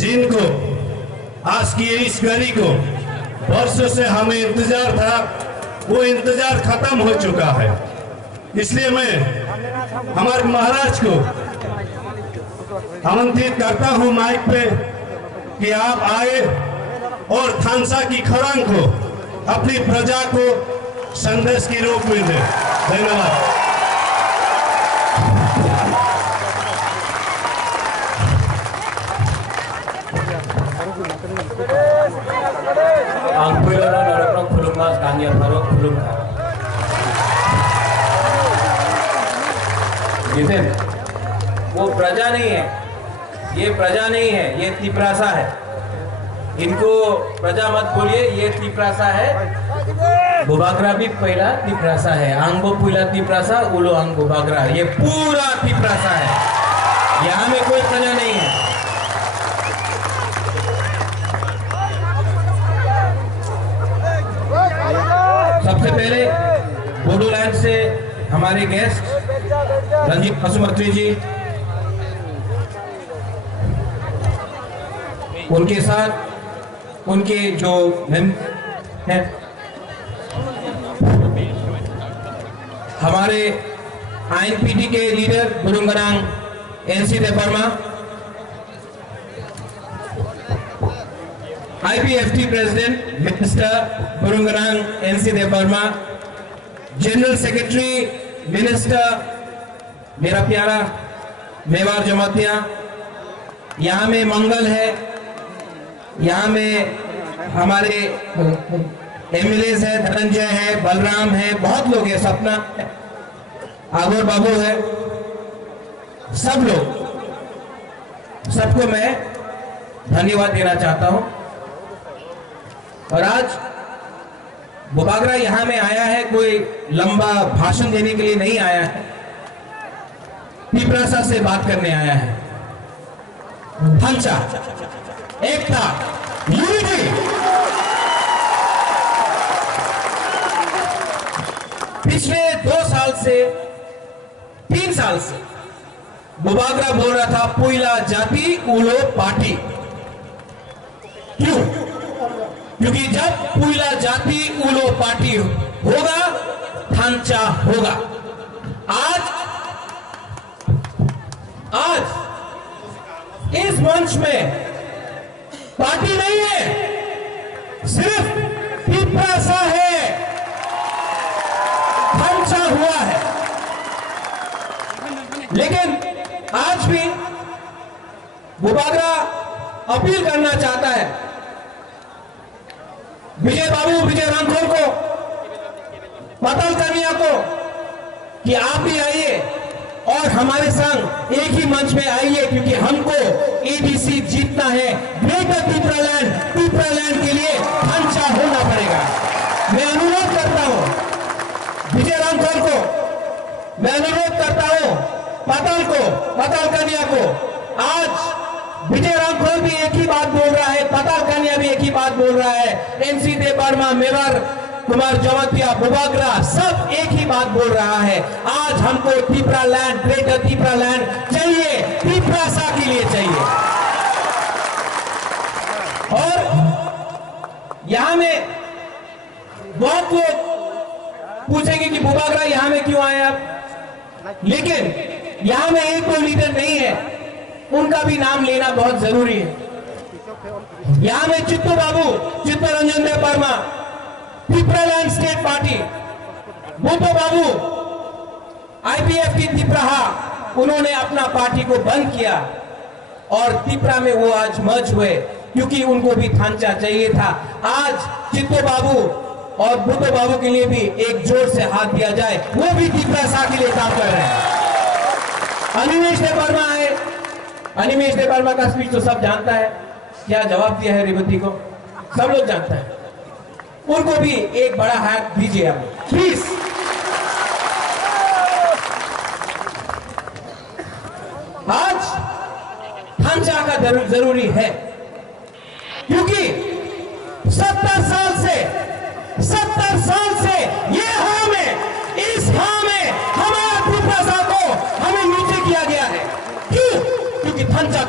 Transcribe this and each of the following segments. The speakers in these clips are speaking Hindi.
जिनको आज की इस घड़ी को वर्षों से हमें इंतजार था, वो इंतजार खत्म हो चुका है। इसलिए मैं हमारे महाराज को आमंत्रित करता हूं माइक पे कि आप आए और थानसा की खड़ांग को अपनी प्रजा को संदेश के रूप में दें। धन्यवाद। वो प्रजा नहीं है, ये प्रजा नहीं है, ये तिप्रासा है। इनको प्रजा मत बोलिए, ये तिप्रासा है। बुबाग्रा भी पहला तिप्रासा है, आंगो पहला तिप्रासा, उलो आंगो बाग्रा, ये पूरा तिप्रासा है। यहाँ में कोई प्रजा नहीं है। सबसे पहले बोडोलैंड से हमारे गेस्ट रंजीत पशुमत्री जी, उनके साथ उनके जो हैं हमारे आईएनपीटी के leader Burungnang NC Debbarma, IPFT president minister Burungnang NC Debbarma, general secretary minister मेरा प्यारा मेवार जमातिया, यहाँ में मंगल है, यहाँ में हमारे एमएलएज है, धनंजय है, बलराम है, बहुत लोग हैं, सपना है, आगोर बाबू है, सब लोग, सबको मैं धन्यवाद देना चाहता हूं। और आज बुबाग्रा यहाँ में आया है, कोई लंबा भाषण देने के लिए नहीं आया है, तिप्रासा से बात करने आया है। थांचा, एकता, यूनिटी। पिछले 2 साल से 3 साल से बुबाग्रा बोल रहा था पुइला जाति उलो पार्टी। क्यों? क्योंकि जब पुइला जाति उलो पार्टी होगा, थांचा होगा। आज इस मंच में पार्टी नहीं है, सिर्फ तिप्रासा है, थांचा हुआ है। लेकिन आज भी बुबाग्रा अपील करना चाहता है विजय बाबू, विजय रामखोर को, पताल कन्या को कि आप भी आइए और हमारे संग एक ही मंच में आइए, क्योंकि हमको एडीसी जीतना है। ग्रेटर तिप्रालैंड के लिए थांचा होना पड़ेगा। मैं अनुरोध करता हूं विजय रामखोर को, मैं अनुरोध करता हूं पताल कन्या को। आज विजय रामखोर भी एक ही बात बोल रहा है, पताल कन्या भी एक ही बात बोल रहा है, एनसी देवर्मा, मेवार कुमार जमातिया, बुबाग्रा, सब एक ही बात बोल रहा है। आज हमको तिप्रालैंड, ग्रेटर तिप्रालैंड चाहिए, तिप्रासा के लिए चाहिए। और यहां में बहुत लोग पूछेंगे कि बुबाग्रा यहां में क्यों आए आप, लेकिन यहां में एक कोई लीडर नहीं है, उनका भी नाम लेना बहुत जरूरी है। यहां में चित्तू बाबू, चित्तरंजन देवर्मा, तिप्रालैंड स्टेट पार्टी, बुद्धो बाबू, आईपीएफ की तिप्राहा, उन्होंने अपना पार्टी को बंद किया और तिप्रा में वो आज मर्ज हुए, क्योंकि उनको भी थांचा चाहिए था। आज चित्तो बाबू और बुद्धो बाबू के लिए भी एक जोर से हाथ दिया जाए, वो भी तिप्रासा के लिए काम कर रहे हैं। अनिमेश देवर्मा आए, अनिमेश देवर्मा का स्पीच तो सब जानता है, क्या जवाब दिया है रेवती को, सब लोग जानता है। उनको भी एक बड़ा हाथ दीजिए आप प्लीज। आज थांचा का जरूरी है, क्योंकि 70 साल से ये हां में, इस हां में हमारा तिप्रासा को हमें नीचे किया गया है। क्यों? क्योंकि थांचा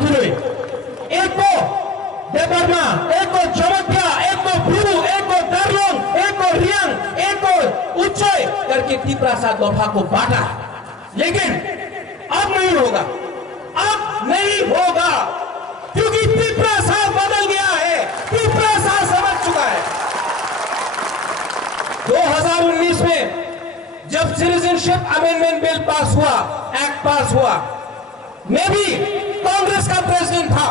एक तो बर्मा, एक को जमतिया, एक को भीरू, एक को दरलोंग, एक को रियांग, एक को उच्चय करके तिप्रासा दफा को बांटा। लेकिन अब नहीं होगा, अब नहीं होगा, क्योंकि तिप्रासा बदल गया है, तिप्रासा समझ चुका है। 2019 में जब सिटीजनशिप अमेंडमेंट बिल पास हुआ, एक्ट पास हुआ, मैं भी कांग्रेस का प्रेसिडेंट था,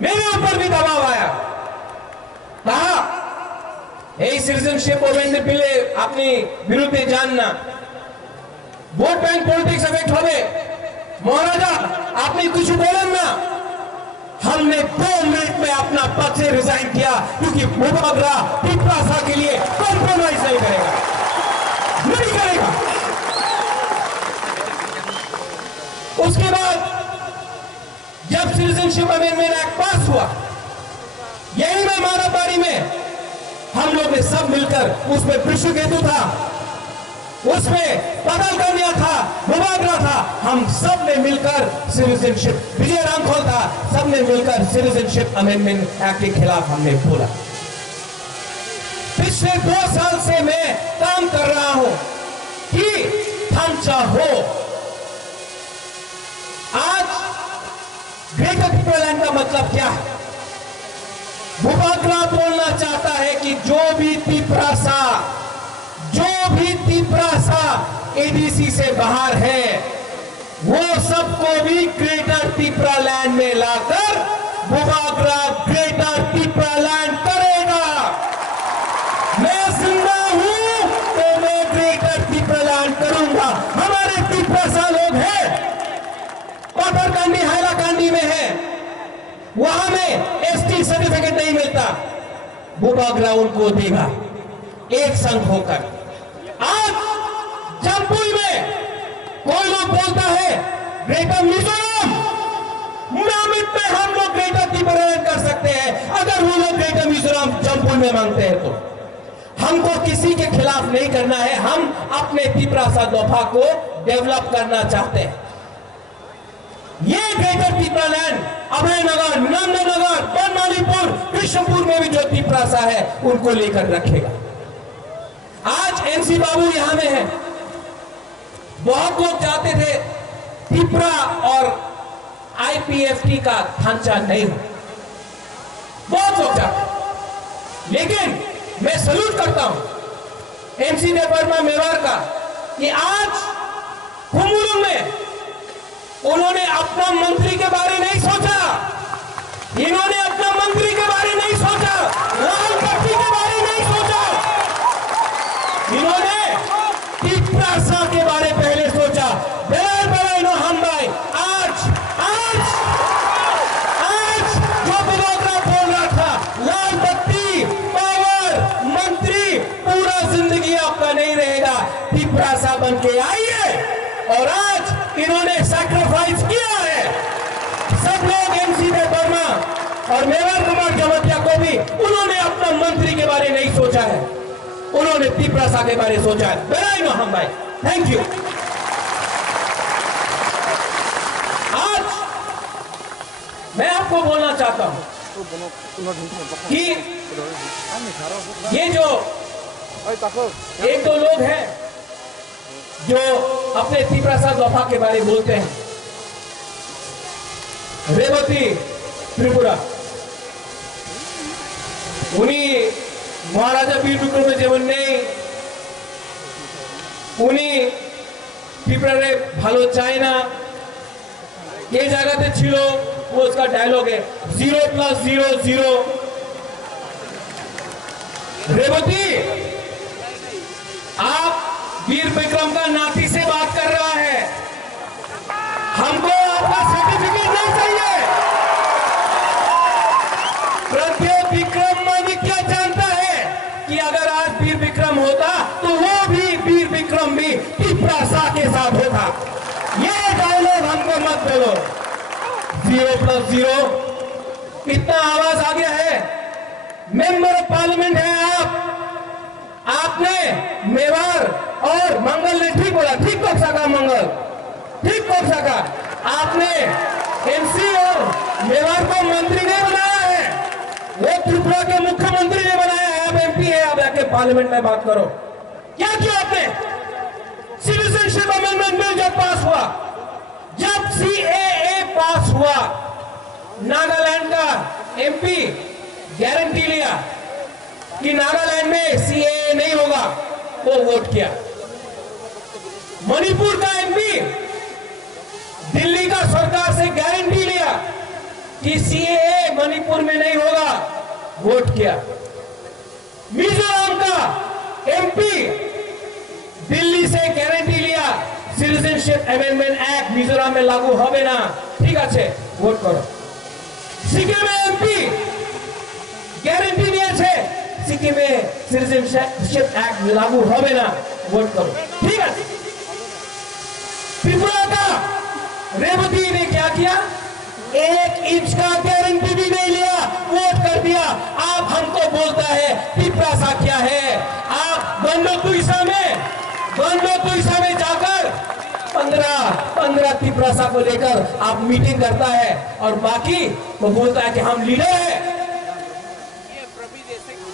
मेरे ऊपर भी दबाव आया, कहा এই সিটিজেনশিপ অ্যামেন্ডমেন্ট বিলে আপনি বিরুদ্ধে যান না, वोट बैंक पॉलिटिक्स इफेक्ट होवे, महाराजा आपने कुछ बोलें ना। हमने 2 मिनट में अपना पद से रिजाइन किया, क्योंकि मुबागरा तिप्रासा के लिए कॉम्प्रोमाइज नहीं करेगा, नहीं करेगा। उसके बाद जब सिटीजनशिप अमेंडमेंट एक्ट पास हुआ, यही में माराबारी में हम लोग ने सब मिलकर, उसमें पृष्ठकेतु था, उसमें बदल करनिया था, मुबागरा था, हम सब ने मिलकर सिटीजनशिप, विजय रामखोल था, सब ने मिलकर सिटीजनशिप अमेंडमेंट एक्ट के खिलाफ हमने बोला। पिछले 2 साल से मैं काम कर रहा हूं कि हम चाहो, आज ग्रेटर तिप्रालैंड का मतलब क्या है? मुबागरा बोलना चाहता है कि जो भी तिप्रासा एडीसी से बाहर है, वो सबको भी ग्रेटर तिप्रालैंड में लाकर मुबागरा ग्रेटर तिप्रालैंड करेगा। मैं जिंदा हूं तो मैं ग्रेटर तिप्रालैंड करूंगा। हमारे तिप्रासा लोग हैं, पाथरकांडी हैलाकांडी में है, वहां में एसटी सर्टिफिकेट नहीं मिलता, मुबागरा उनको देगा एक संघ होकर। आज जमपुई में कोई लोग बोलता है ग्रेटर मिजोरम, नामित में हम लोग ग्रेटर तिप्रालैंड कर सकते हैं, अगर वो लोग ग्रेटर मिजोरम जमपुई में मांगते हैं तो। हमको किसी के खिलाफ नहीं करना है, हम अपने तिप्रासा दफा को डेवलप करना चाहते हैं। ये ग्रेटर तिप्रालैंड अभयनगर, नंदनगर, बनमालीपुर, कृष्णपुर में भी जो तिप्रासा है उनको लेकर रखेगा। आज एनसी बाबू यहां में है, बहुत लोग चाहते थे तिप्रा और आईपीएफटी का ढांचा नहीं हो, बहुत लोग चाहते, लेकिन मैं सल्यूट करता हूं एमसी देवर्मा मेवाड़ का कि आज कुमुलुंग में उन्होंने अपना मंत्री के बारे नहीं सोचा, इन्होंने अपना मंत्री के बारे नहीं सोचा, लाल पट्टी के बारे नहीं सोचा, इन्होंने तिप्रासा के बारे पहले सोचा। हम भाई आज जो मुबागरा बोल रहा था, लाल बत्ती, पावर, मंत्री, पूरा जिंदगी आपका नहीं रहेगा, तिप्रासा बन के आइए। और आज इन्होंने सैक्रिफाइस किया है, सब लोग एमसी देवर्मा और मेवाड़ कुमार जमतिया को भी उन्होंने अपना मंत्री के बारे नहीं सोचा है, उन्होंने तिप्रासा के बारे सोचा है। बेराई नो हम भाई, थैंक यू। आज मैं आपको बोलना चाहता हूं कि ये जो 1-2 लोग हैं जो अपने तिप्रासा दफा के बारे बोलते हैं, रेवती त्रिपुरा, उन्हीं महाराजा वीर विक्रम जेमन नहीं, उन्हीं त्रिपुरा भालो चाय ना, ये जगह छिलो, वो उसका डायलॉग है 0 + 0 0। रेवती, आप वीर विक्रम का नाती से बात कर रहा है, हमको आपका सर्टिफिकेट नहीं चाहिए। प्रत्येक विक्रम मन क्या जानता है कि अगर आज वीर विक्रम होता तो वो भी वीर विक्रम भी तिप्रासा के साथ होता। ये डायलॉग हमको मत बोलो। 0 + 0 कितना आवाज आ गया है, मेंबर ऑफ पार्लियामेंट है आप, आपने मेवाड़ और मंगल ने ठीक बोला, ठीक को सका मंगल, ठीक को सका, आपने एमसी और मेवाड़ को मंत्री नहीं बनाया है, त्रिपुरा के मुख्यमंत्री ने बनाया है, आप एमपी है, आप जाके पार्लियामेंट में बात करो। क्या किया आपने? सिटीजनशिप अमेंडमेंट बिल जब पास हुआ, जब सीएए पास हुआ, नागालैंड का एमपी गारंटी लिया कि नागालैंड में सीएए नहीं होगा, वो वोट किया। मणिपुर का एमपी दिल्ली का सरकार से गारंटी लिया कि सीएए मणिपुर में नहीं होगा, वोट किया। मिजोरम का एमपी दिल्ली से गारंटी लिया, सिटीजनशिप अमेंडमेंट एक्ट मिजोरम में लागू होबे ना, ठीक है, वोट करो। सिक्किम में एमपी गारंटी दिए छे, सिक्किम में सिटीजनशिप एक्ट लागू होबे ना, वोट करो, ठीक है। त्रिपुरा का रेवती ने क्या किया? 1 इंच का गारंटी भी नहीं लिया, वोट कर दिया। आप हमको बोलता है त्रिपुरा क्या है? आप गंडोतुइसा में जाकर 15 त्रिपुरा को लेकर आप मीटिंग करता है और बाकी वो बोलता है कि हम लीडर है।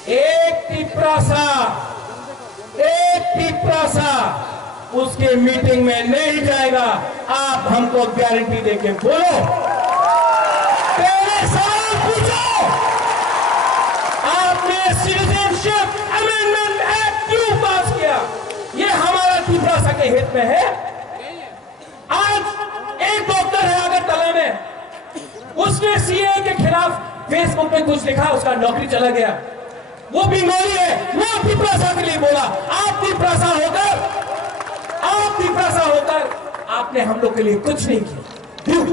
एक त्रिपुरा उसके मीटिंग में नहीं जाएगा। आप हमको गारंटी देके बोलो, पहले सवाल पूछो, आपने सिटीजनशिप अमेंडमेंट एक्ट क्यों पास किया? ये हमारा त्रिपुरा के हित में है। आज एक डॉक्टर है अगरतला में, उसने सीएए के खिलाफ फेसबुक पे कुछ लिखा, उसका नौकरी चला गया। वो बीमारी है, वो त्रिपुरा के लिए बोला। आप त्रिपुरा होकर आपने हम लोग के लिए कुछ नहीं किया। क्यों?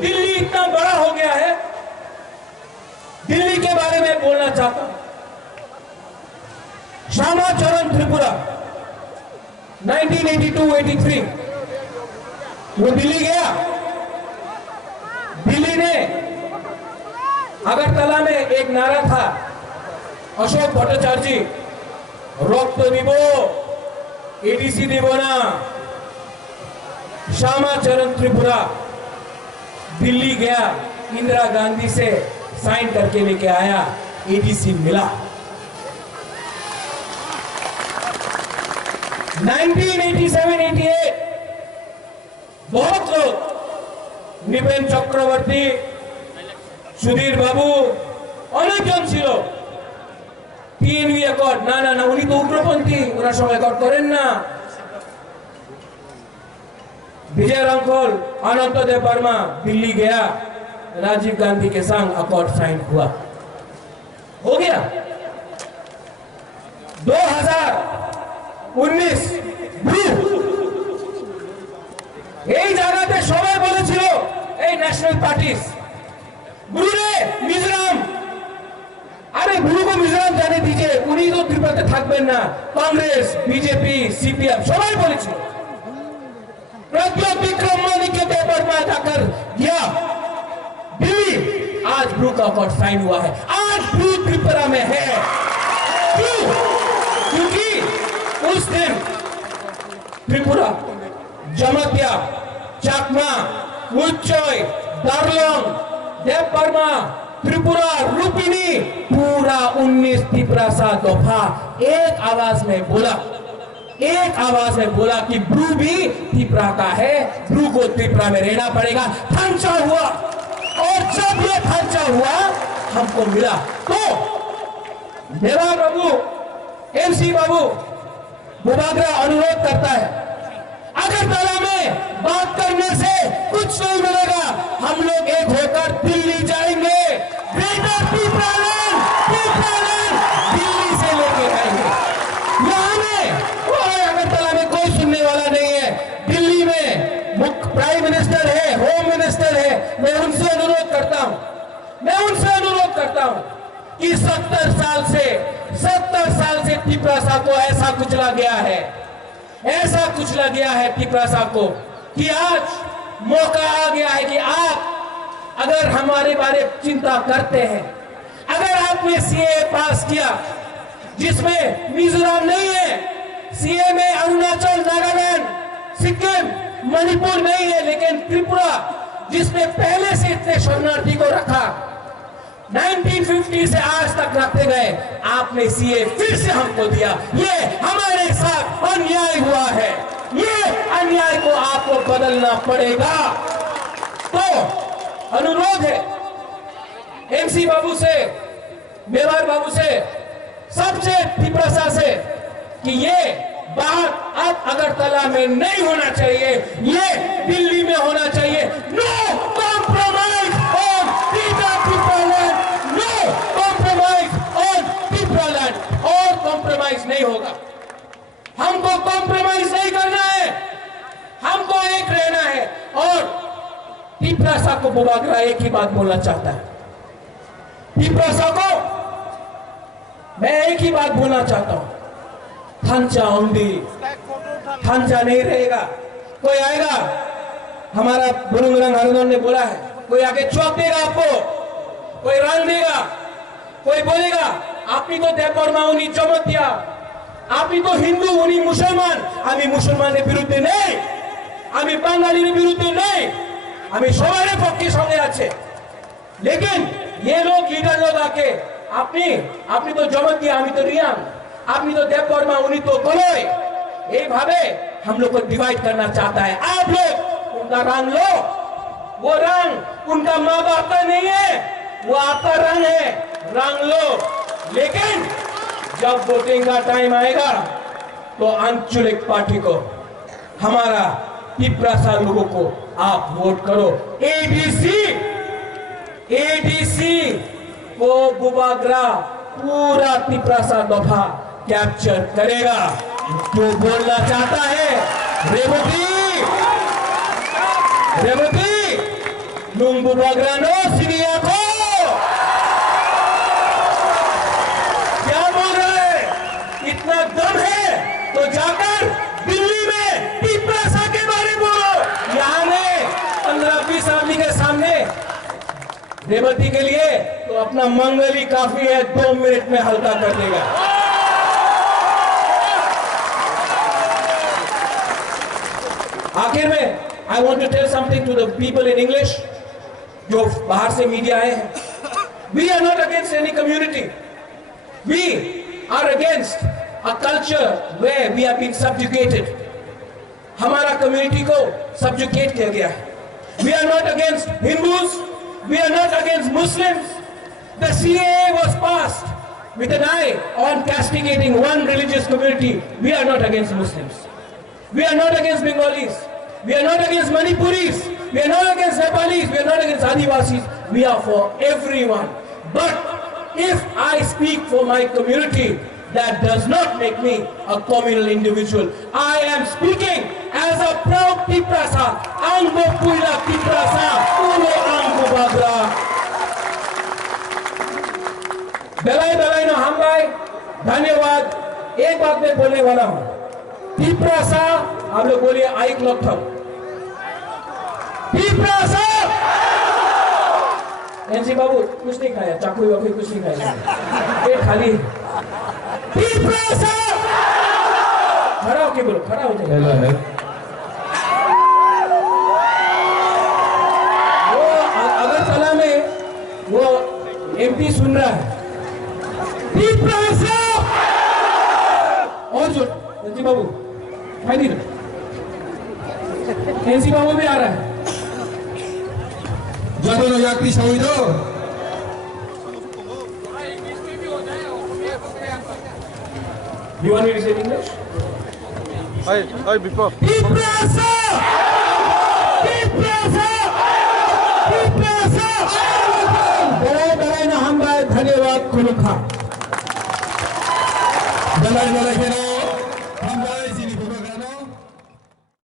दिल्ली इतना बड़ा हो गया है। दिल्ली के बारे में बोलना चाहता हूं। श्यामाचरण त्रिपुरा 1982-83 वो दिल्ली गया। दिल्ली ने अगरतला में एक नारा था, अशोक भट्टाचार्य जी, रक्त दिबो एडीसी दिबो ना। श्यामाचरण त्रिपुरा दिल्ली गया, इंदिरा गांधी से साइन करके लेके आया, एडीसी मिला। 1987-88 बहुत लोग, निपेन चक्रवर्ती, सुधीर बाबू, अनेकजन ছিল টিএনভি অ্যাকর্ড, না উনি তো উগ্রপন্থী, ওনার সঙ্গে অ্যাকর্ড করেন না। विजय रामफल, अनंतदेव वर्मा दिल्ली गया, राजीव गांधी के संग अकॉर्ड साइन हुआ, हो गया। 2019 এই জায়গাতে সবাই বলেছিল এই ন্যাশনাল পার্টিস ব্রুরে মিজোরাম, আরে ব্রু को মিজোরাম जाने दीजिए, উনি তো ত্রিপুরাতে থাকবেন না। कांग्रेस, बीजेपी, सीपीएम সবাই বলেছিল। प्रज्ञा विक्रम के पेपर में जाकर गया दिल्ली, आज ब्रू का अकॉर्ड साइन हुआ है। आज ब्रू त्रिपुरा में है। क्यों? क्योंकि उस दिन त्रिपुरा, जमातिया, चाकमा, उच्चय, दार्लोंग, देवबर्मा, त्रिपुरा, रूपिनी, पूरा 19 त्रिपुरा सा दफा एक आवाज में बोला कि ब्रू भी त्रिपुरा का है, ब्रू को त्रिपुरा में रहना पड़ेगा। थंचा हुआ, और जब ये थंचा हुआ हमको मिला, तो देवा बाबू, एमसी बाबू बुबागरा अनुरोध करता है, अगरतला में बात करने से कुछ नहीं मिलेगा। हम लोग एक होकर दिल्ली जाएंगे, ग्रेटर त्रिपुरालैंड दिल्ली से लेके आएंगे। यहाँ में अगरतला में कोई सुनने वाला नहीं है। दिल्ली में मुख्य प्राइम मिनिस्टर है, होम मिनिस्टर है। मैं उनसे अनुरोध करता हूं कि 70 साल से त्रिपुरा को ऐसा कुचला गया है त्रिपुरा को, कि आज मौका आ गया है कि आप अगर हमारे बारे चिंता करते हैं, अगर आपने सीए पास किया जिसमें मिजोरम नहीं है, सीए में अरुणाचल, नागालैंड, सिक्किम, मणिपुर नहीं है, लेकिन त्रिपुरा जिसने पहले से इतने शरणार्थी को रखा, 1950 से आज तक रखते गए, आपने सीए फिर से हमको दिया। ये हमारे साथ अन्याय हुआ है, ये अन्याय को आपको बदलना पड़ेगा। तो अनुरोध है एमसी बाबू से, मेवाड़ बाबू से, सबसे पिपरासा से कि ये बात अब अगरतला में नहीं होना चाहिए, ये दिल्ली में होना चाहिए। No compromise on Tipraland, no compromise on Tipraland. और कॉम्प्रोमाइज नहीं होगा, हमको कॉम्प्रोमाइज नहीं करना है, हमको एक रहना है। और पिपरासा को बुबागरा एक ही बात बोलना चाहता है, पिपरासा को मैं एक ही बात बोलना चाहता हूं, थांचा उंडी, थांचा नहीं रहेगा। कोई आएगा, हमारा बुरुंगरंग हरदोन ने बोला है, कोई आके चौक देगा आपको, कोई रंग देगा, कोई बोलेगा आपनी तो देवबर्मा उन्हीं चमक दिया, आपनी तो हिंदू उन्हीं मुसलमान। हमें मुसलमान विरुद्ध नहीं, हमें बांगाली विरुद्ध नहीं, हमें सबारे पक्षे संगे आछे। लेकिन ये लोग लीडर लोग आके आपनी तो जमत दिया, हमें तो रियांग, आपनी तो देवबर्मा उन्हीं तो गोलोय, ये भावे हम लोग को डिवाइड करना चाहता है। आप लोग उनका रंग लो, वो रंग उनका माँ बाप का नहीं है, वो आपका रंग है, रंग लो। लेकिन जब वोटिंग का टाइम आएगा तो आंचलिक पार्टी को, हमारा पिपरासा लोगों को आप वोट करो। एडीसी को बुबागरा पूरा पिपरासा दफा कैप्चर करेगा। जो बोलना चाहता है रेवती नुंग बुबागरा नो सिनिया को क्या बोल रहे हैं? इतना दम है तो जाकर दिल्ली में पिपरासा के बारे बोलो। यहाँ में 15-20 आदमी के सामने रेवती के लिए तो अपना मंगल ही काफी है, 2 मिनट में हल्का कर देगा। आखिर में I want to tell something to the people in English जो बाहर से मीडिया आए हैं। We are not against any community. We are against a culture where we have been subjugated. हमारा कम्युनिटी को subjugate किया गया है। We are not against Hindus. We are not against Muslims. The CAA was passed with an eye on castigating one religious community. We are not against Muslims. We are not against Bengalis. We are not against Manipuris. We are not against Nepalis. We are not against Adivasis. We are for everyone. But if I speak for my community, that does not make me a communal individual. I am speaking as a proud Piprasa, Angbo Puila Piprasa, Ulo Angbo Bagra. दलाई नो हम भाई धन्यवाद। एक बात मैं बोलने वाला हूं, पिपरासा आप लोग बोलिए आई क्लब था, पिपरासा। एनसी बाबू कुछ नहीं खाया, चाकू वाकू कुछ नहीं खाया, पेट खाली। पिपरासा खड़ा होके बोलो, खड़ा हो जाए। वो अगरतला में वो एमपी सुन रहा है, पिपरासा। और जो एनसी बाबू खाई नहीं, एनसी बाबू भी आ रहा है। जब यात्री सही दो You want me to say in English? Hi, Bipa. Piprasa! Piprasa! Piprasa! बड़े ना हम धन्यवाद खुलखा। दलाई